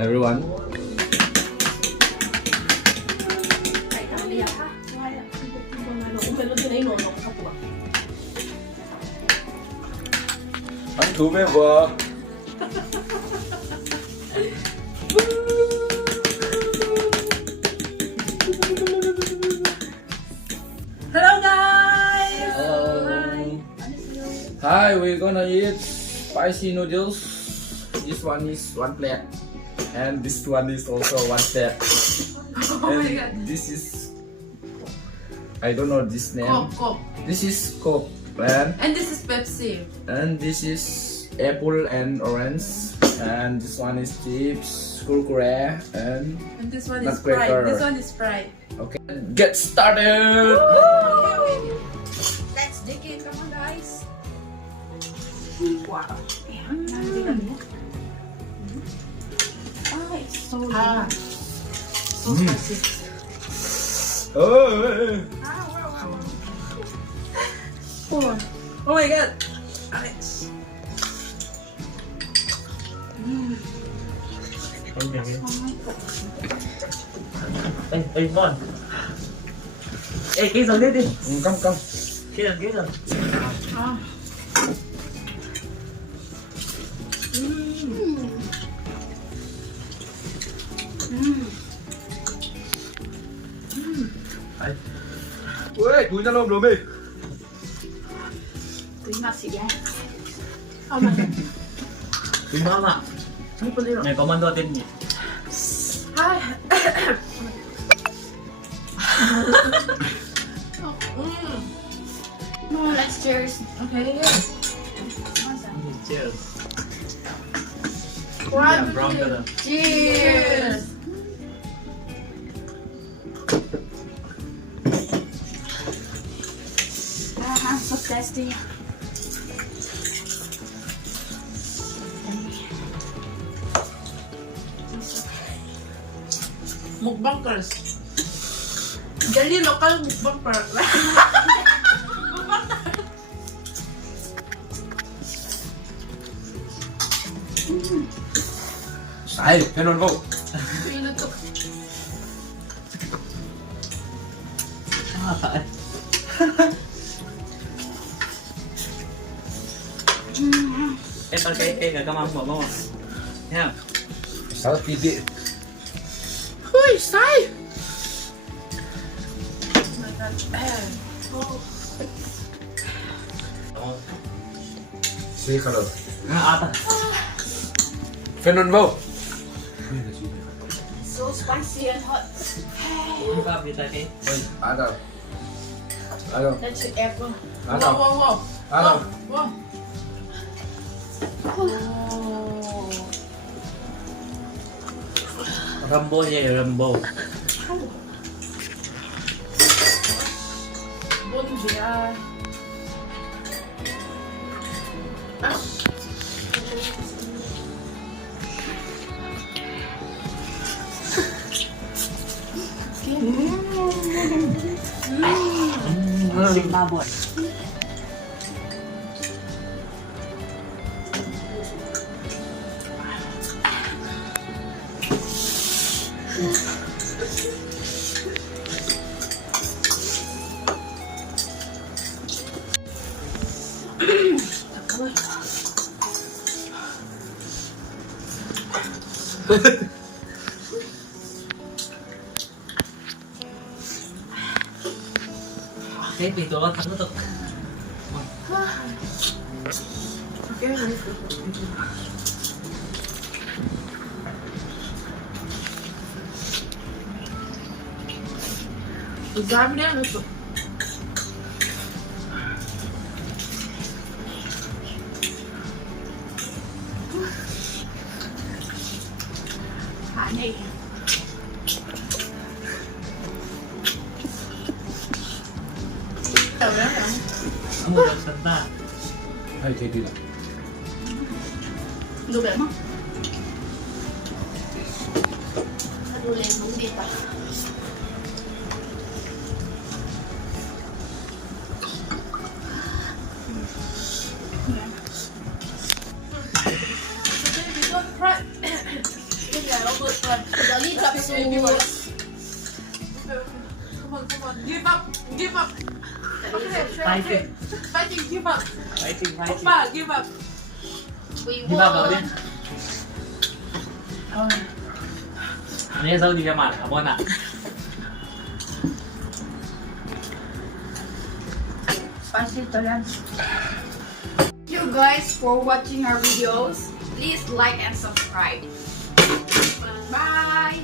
everyone. Anh thú mê vợ. Hello guys! Hi, we're gonna eat spicy noodles. This one is one plate, and this one is also one plate. Oh my And god. this is, I don't know this name. Coke. This is Coke, And this is Pepsi. and this is apple and orange, and this one is chips, kurkure, and And this one is Nutcracker. Sprite. This one is Sprite. okay, get started. Okay. Let's dig in. Come on guys. Wow. Ah, it's so so spicy. Oh. Oh my god. Alex. Ê, ngon. Ê, cái giờ lên đi. Come, come. Cái giờ. Ah. Ui, túi ra lông đồ mì. Tính là xịt đấy. Đúng không ạ? Này có món đồ tên gì? No, let's cheers. Okay. Cheers. One, Brown two, color. cheers. So tasty. Mukbangers. Jadi lokal mukbanger. Sai, cái nón vô. Pinutok. À, phải. Em tao cái cam ăn không? Nha. Sao titik. Hui, sai. Si kalau. À, Cái nón vô. So spicy and hot. Ini Pak bisa cái. Oi, ada. Ada. Let's eat apple. Ada. Wow. Ada. Wow. Rambo nha, Rambo. Bon dia. Sing babon. Cái vì tụi nó thắng được. Dami na yan ito. Hanay. Ang mura santa. Hay thế đi nào. Đồ bể không? Đồ lên đúng đi ta. Yeah, almost done. Dali kapsul. Come on, come on. Give up. Give up. Okay, Fighting. Fighting, give up. Fighting. Oppa, give up. We Di ba ba won. din? Ano yan sa di naman? Amo na. Spicy Italian. Thank you guys for watching our videos. Please like and subscribe. Bye.